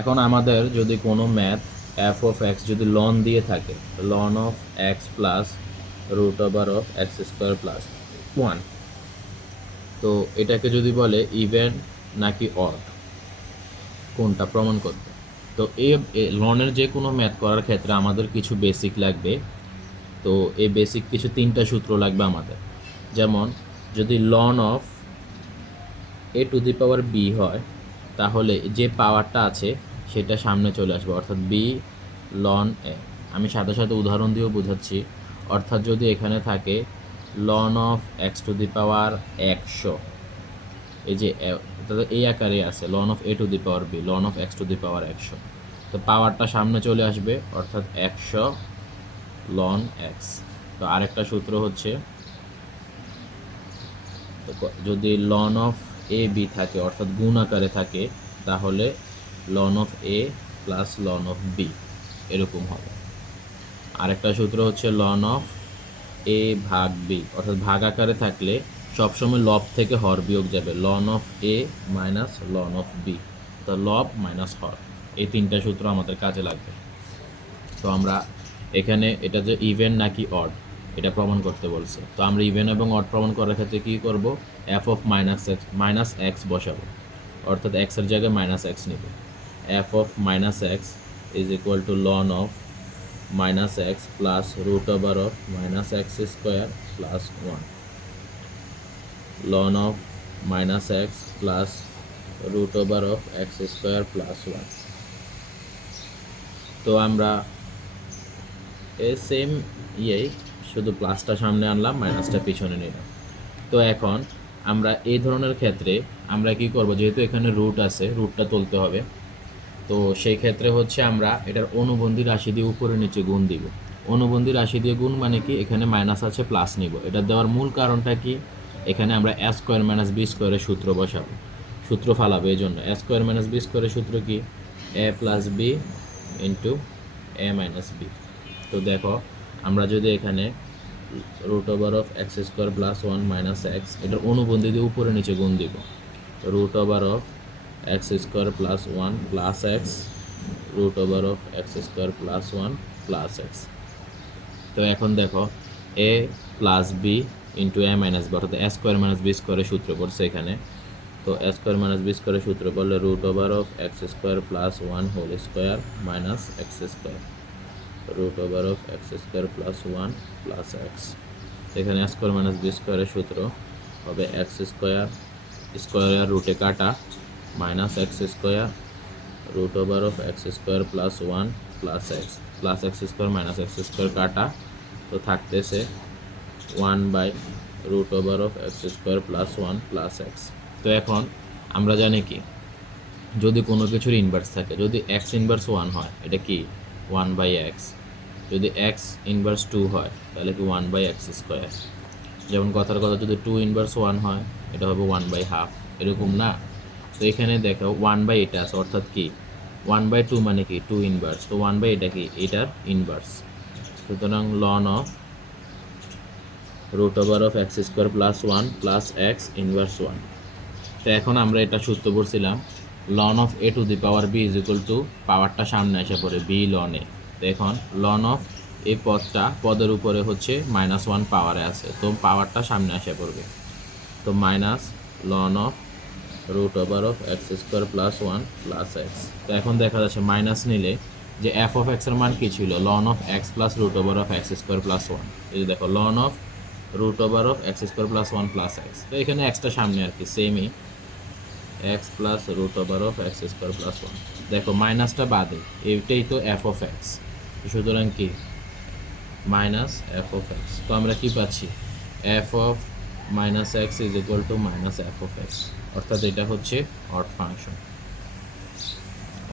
এখন আমাদের যদি কোনো ম্যাথ এফ অফ এক্স যদি লন দিয়ে থাকে, ln of x plus root over of x square plus one, তো এটাকে যদি বলে ইভেন নাকি অড, কোনটা প্রমাণ করবে। তো এই লনের যে কোনো ম্যাথ করার ক্ষেত্রে আমাদের কিছু বেসিক লাগবে। তো এই বেসিক কিছু তিনটা সূত্র লাগবে আমাদের। যেমন যদি ln of a to the power b হয়, তাহলে যে পাওয়ারটা আছে সেটা সামনে চলে আসবে, অর্থাৎ বি লন এ। আমি সাথে সাথে উদাহরণ দিয়েও বোঝাচ্ছি। অর্থাৎ যদি এখানে থাকে ln of x to the power 100, এই যে এই আকারে আছে ln of a to the power b, ln of x to the power 100, তো পাওয়ারটা সামনে চলে আসবে, অর্থাৎ 100 লন এক্স। তো আরেকটা সূত্র হচ্ছে, যদি লন অফ এ বি থাকে অর্থাৎ গুণ আকারে থাকে, তাহলে ln of a plus ln of b এরকম হবে। আরেকটা সূত্র হচ্ছে লন অফ এ ভাগ বি, অর্থাৎ ভাগ আকারে থাকলে সবসময় লব থেকে হর বিয়োগ যাবে, ln of a minus ln of b, তো লব মাইনাস হর। এই তিনটা সূত্র আমাদের কাজে লাগবে। তো আমরা এখানে এটা যে ইভেন নাকি অড এটা প্রমাণ করতে বলছে, তো আমরা ইভেন এবং অড প্রমাণ করার ক্ষেত্রে কী করব, এফ অফ মাইনাস এক্স বসাবো, অর্থাৎ এক্সের জায়গায় মাইনাস এক্স নিব। F of minus x is equal to ln of minus x plus root over of minus x square plus one, ln of minus x plus root over of x square plus one. তো আমরা same ইয়েই, শুধু প্লাসটা সামনে আনলাম, মাইনাসটা পিছনে নিলাম। তো এখন আমরা এই ধরনের ক্ষেত্রে আমরা কি করব, যেহেতু এখানে রুট আছে, রুটটা তুলতে হবে, তো সেই ক্ষেত্রে হচ্ছে আমরা এটার অনুবন্ধী রাশি দিয়ে উপরে নিচে গুণ দিব। অনুবন্ধী রাশি দিয়ে গুণ মানে কি, এখানে মাইনাস আছে প্লাস নিব। এটা দেওয়ার মূল কারণটা কি, এখানে আমরা এ স্কোয়ার মাইনাস বি স্কোয়ারের সূত্র বসাবো, সূত্র ফালাবো। এই জন্য এ স্কোয়ার মাইনাস বি স্কোয়ারের সূত্র কি, a plus b into a minus b. তো দেখো আমরা যদি এখানে root over of x square plus one minus x, এটার অনুবন্ধী দিয়ে উপরে নিচে গুণ দিব, root over of x square plus one plus x, root over of x square plus one plus x. তো এখন দেখো a plus b into a minus b, অর্থাৎ এ স্কোয়ার মাইনাস বি স্কোয়ারের সূত্র পড়ছে এখানে। তো এ স্কোয়ার মাইনাস বি স্কোয়ারের সূত্র পড়লে root over of x square plus one whole square minus x square, root over of x square plus one plus x. এখানে স্কোয়ার মাইনাস বি স্কোয়ারের সূত্র হবে এক্স স্কোয়ার, স্কোয়ার রুটে কাটা, minus x square root over of x square plus one plus x square minus x square কাটা, তো থাকতেছে one by root over of x square plus one plus x. তো এখন আমরা জানি কি, যদি কোনো কিছুর ইনভার্স থাকে, যদি এক্স ইনভার্স ওয়ান হয় এটা কি ওয়ান বাই এক্স, যদি এক্স ইনভার্স টু হয় তাহলে কি ওয়ান বাই এক্স স্কোয়ার। যেমন কথার কথা, যদি টু ইনভার্স ওয়ান হয় এটা হবে ওয়ান বাই হাফ, এরকম না। তো এখানে দেখো ওয়ান বাই এটা আছে, অর্থাৎ কি ওয়ান বাই টু মানে কি টু ইনভার্স, তো ওয়ান বাই এটা কি এটার ইনভার্স। সুতরাং ln of root over of x square plus one plus x inverse one. তো এখন আমরা এটা সূত্র পড়ছিলাম, ln of a to the power b is equal to, পাওয়ারটা সামনে এসে পড়ে বি লন এ। তো এখন লন অফ এই পদের উপরে হচ্ছে মাইনাস ওয়ান পাওয়ারে আছে, তো পাওয়ারটা সামনে এসে পড়বে, তো minus ln of root over of x square plus one plus x. তো এখন দেখা যাচ্ছে মাইনাস নিলে যে এফ অফ এক্সের মান কী ছিল, ln of x plus root over of x square plus one. এই যে দেখো ln of root over of x square plus one plus x, তো এখানে এক্সটা সামনে আর কি সেমই, x plus root over of x square plus one. দেখো মাইনাসটা বাদে, এইটাই তো এফ অফ এক্স, সুতরাং কি মাইনাস এফ অফ এক্স। তো আমরা কি পাচ্ছি, F of minus x is equal two minus F of x, অর্থাৎ এটা হচ্ছে অড ফাংশন।